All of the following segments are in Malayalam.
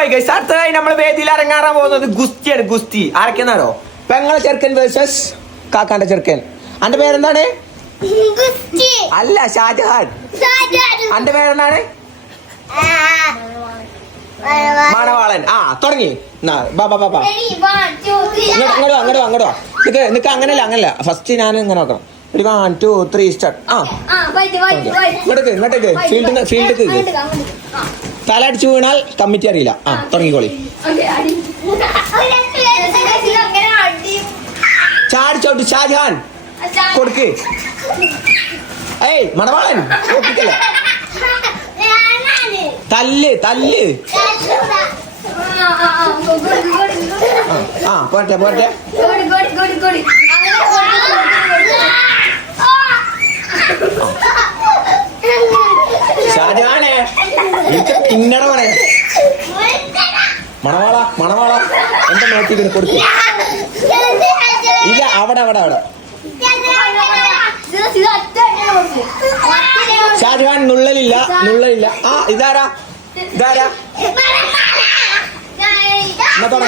മൈ ഗൈസ് അടുത്തതായി നമ്മൾ വേദിയിൽ ഇറങ്ങാറാൻ പോകുന്നത് ഗുസ്തിയാണ് ഗുസ്തി. ആരൊക്കെന്നാണോ പെങ്ങളെ ചെറുക്കൻ വേഴ്സസ് കാക്കാന്റെ ചെറുക്കൻ. അന്റെ പേരെന്താണ്? അല്ല ഷാജഹാൻ. അന്റെ പേരെന്താണ്? മണവാളൻ. ആ തുടങ്ങി. വാ, ഇങ്ങോട്ട് വാ നിക്ക് നിക്ക് അങ്ങനല്ല അങ്ങനല്ല. ഫസ്റ്റ് ഞാൻ ഇങ്ങനെ നോക്കണം. ഒരു വൺ ടു ത്രീ സ്റ്റാർട്ട് ആ. ഇങ്ങോട്ടേക്ക് ഇങ്ങോട്ടേക്ക്. ഫീൽഡ് ഫീൽഡിൽ ആ. തല അടിച്ചു വീണാൽ കമ്മിറ്റി അറിയില്ല. ആ തുടങ്ങിക്കോളി. ചാടിച്ചോട്ട് ഷാജഹാൻ. കൊടുക്ക്. ഏയ് മണവാളൻ. നോക്കിക്കല്ലേ തല്ല് തല്ല്. ആ, ആ, ആ. പോട്ടെ പോട്ടെ Good, എനിക്ക് പറയാ. മണവാള മണവാള എന്താ നോക്കി കൊടുത്തു ഇല്ല അവിടെ അവിടെ അവിടെ. ഷാജഹാൻ നുള്ളലില്ല നുള്ളലില്ല. ആ ഇതാരാ? ഇതാരാ? എന്നാ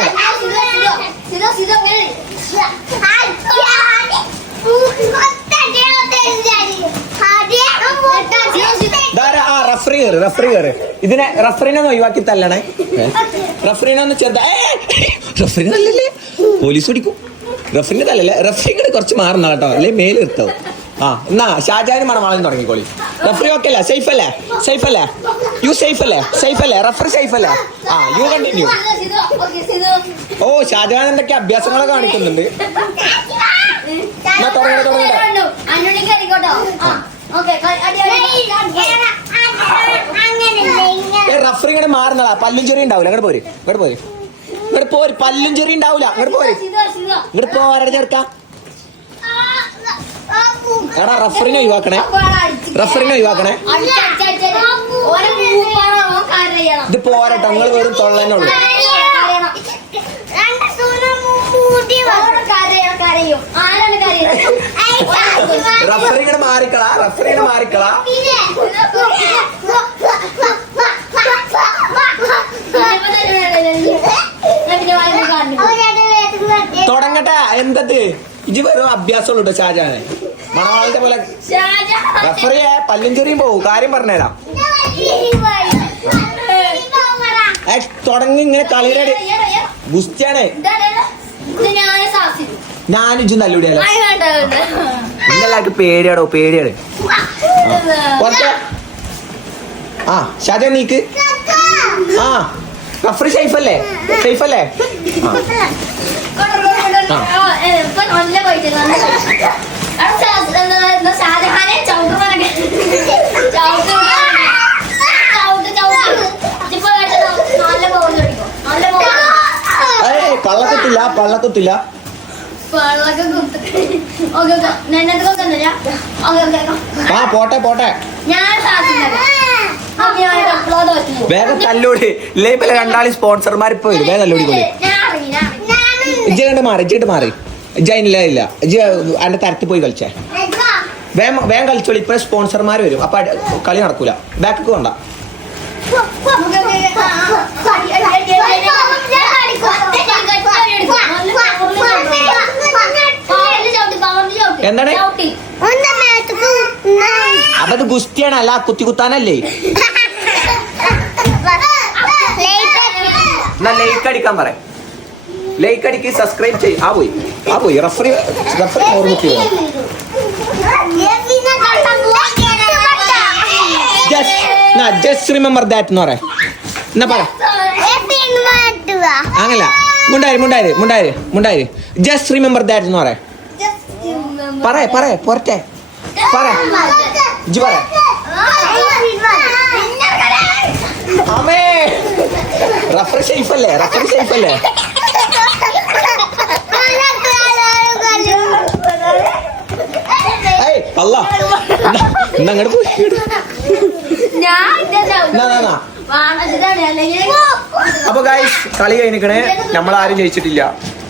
റഫറി കയറി റഫറി കയറി ഇതിനെ റഫറിനെ ഒന്ന് ഒഴിവാക്കി തല്ലണേ. റഫറിനെ ഒന്ന് ചെറുതാ. റഫറിനെ തല്ലല്ലേ? പോലീസ് പിടിക്കും. റഫറിനെ തല്ലല്ലേ? റഫറിങ്ങനെ കുറച്ച് മാറുന്ന കേട്ടോ. അല്ലെ മേൽ നിർത്താവും ആ എന്നാ ഷാജാനും മണമാളം തുടങ്ങിക്കോളി. റഫറി ഓക്കെ അല്ലേ? സേഫ് അല്ലേ? സേഫ് അല്ലേ? യു സേഫ് അല്ലേ? സേഫ് അല്ലേ? റഫറി സേഫ് അല്ലേ? ആ യു കണ്ടിന്യൂ. ഓ ഷാജഹാൻ എന്തൊക്കെ അഭ്യാസങ്ങളൊക്കെ കാണിക്കുന്നുണ്ട്. എന്നാ തുടങ്ങട്ടെ, തുടങ്ങട്ടെ. റഫറി ഇങ്ങനെ മാറുന്നതാ. പല്ലും ചെറിയ ഉണ്ടാവില്ല അങ്ങോട്ട് പോര്. ഇങ്ങോട്ട് പോര്. ഇങ്ങോട്ട് പോര്. പല്ലും ചെറിയ ഉണ്ടാവില്ല അങ്ങോട്ട് പോര്. ഇങ്ങോട്ട് പോരാടെ ചേർക്കാം എടാ റഫറിനെ ഒഴിവാക്കണേ. റഫറിനെ ഒഴിവാക്കണേ. ഇത് പോരട്ടെ. നിങ്ങൾ വെറും തൊള്ളന്നെ ഉള്ളു. കരയണം, കരയും. ആരാണ് കരയുന്നത്? റഫറി ഇങ്ങനെ മാറിക്കളാ റഫറി ഇങ്ങനെ മാറിക്കളാ. തുടങ്ങട്ടെ എന്തത്? ഇജ് വെറും അഭ്യാസമുള്ളൂ കേട്ടോ ഷാജാനെ മണവാളത്തെ പോലെ. റഫറിയെ പല്ലും ചെറിയും പോവും. കാര്യം പറഞ്ഞുതരാം. തുടങ്ങി ഇങ്ങനെ കളിയുടെ ഗുസ്തിയാണ്. ഞാനിജ് നല്ല നല്ലൂടിയല്ലോ ഇന്നെല്ലാവർക്കും പേടിയാടോ പേടിയാണ് ആ ഷാജ നീക്ക് ആ റഫറി സേഫ് അല്ലേ സേഫ് അല്ലേ ആ കൊണ്ട്, കൊണ്ട്, കൊണ്ട്. ആ. ആ, ഏ, ഇപ്പൊ നല്ല പോയിട്ട് നല്ല പോയിട്ട്. അവിടെ ഷാ- എന്താ, എന്താ ഷാജഹാനെ ചവിട്ടുന്നവനൊക്കെ. ചവിട്ട് ചവിട്ട്, ചവിട്ട്. നല്ല ബോൾ കളിക്കും. നല്ല ബോൾ ഏയ് കള്ളക്കുത്തില്ല കള്ളക്കുത്തില്ല ആ പോട്ടെ പോട്ടെ. വേഗം തല്ലോടി. ഇല്ലേ ഇപ്പൊ രണ്ടാളി സ്പോൺസർമാർ ഇപ്പൊ വരും. വേഗം തല്ലോടി ഇറങ്ങി. ഇജ്ജ് കണ്ട് മാറി ഇജ്ജിട്ട് മാറി. ഇജ്ജ് അതിനില്ല ഇല്ല ഇജ്ജ് അതിന്റെ തരത്തിൽ പോയി കളിച്ചേ. വേഗം വേഗം കളിച്ചോളി. ഇപ്പൊ സ്പോൺസർമാർ വരും. അപ്പൊ കളി നടക്കൂല. ബാക്ക് കൊണ്ട. എന്താണ്? അപ്പൊ അത് ഗുസ്തിയാണ് അല്ല കുത്തി കുത്താനല്ലേ? എന്നാ ലൈക്ക് അടിക്കാൻ പറ. ലൈക്ക് അടിക്ക് സബ്സ്ക്രൈബ് ചെയ് ആ പോയി. ആ പോയി. റഫറി റഫറി ഓർമ്മിച്ചു ജസ്റ്റ് റിമെമ്പർ ദാറ്റ് എന്ന് പറയാം എന്നാ പറ? അങ്ങല്ല മുണ്ടായി മുണ്ടായി മുണ്ടായി മുണ്ടായി ജസ്റ്റ് റിമെമ്പർ ദാറ്റ് എന്ന് പറയാം പറ പറയേ പോരട്ടെ. പറ ഇജ്ജ് പറ അല്ലേ? പോയി. അപ്പൊ ഗായ്സ് കളി കഴിഞ്ഞിക്കണേ. നമ്മൾ ആരും ജയിച്ചിട്ടില്ല.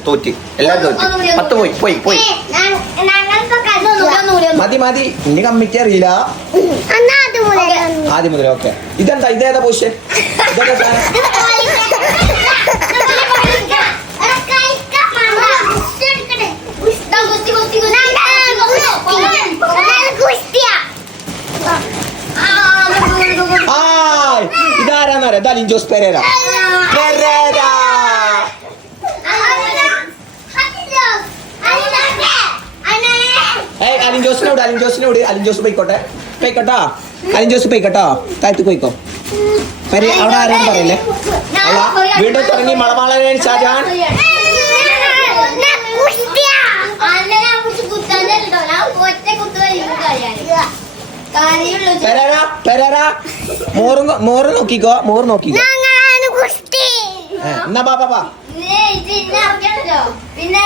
തോറ്റി. എല്ലാരും തോറ്റി. പത്ത് പോയി പോയി പോയി. മതി മതി. എന്റെ കമ്മിക്ക് അറിയില്ല. ആദ്യം മുതൽ ഓക്കെ. ഇതെന്താ ഇതേതാ പോഷ് ഇതാരാന്നറിയാം ദലിൻ ജോസ് പെരേരാ. പെരേരാ. ഏയ് അലിൻ ജോസിനെ വിട് അലിൻ ജോസ് പോയിക്കോട്ടെ. പോയിക്കോട്ടോ? അലിൻ ജോസ് പോയിക്കോട്ടോ? താഴത്ത് പോയിക്കോ. പരി അവിടെ ആരെയും പറയില്ലേ? അല്ല വീണ്ടും തുടങ്ങി പെരേര പെരേര. മോറ് മോറ് നോക്കിക്കോ മോറ് നോക്കിക്കോ. എന്നാ ബാ ബാ പിന്നെ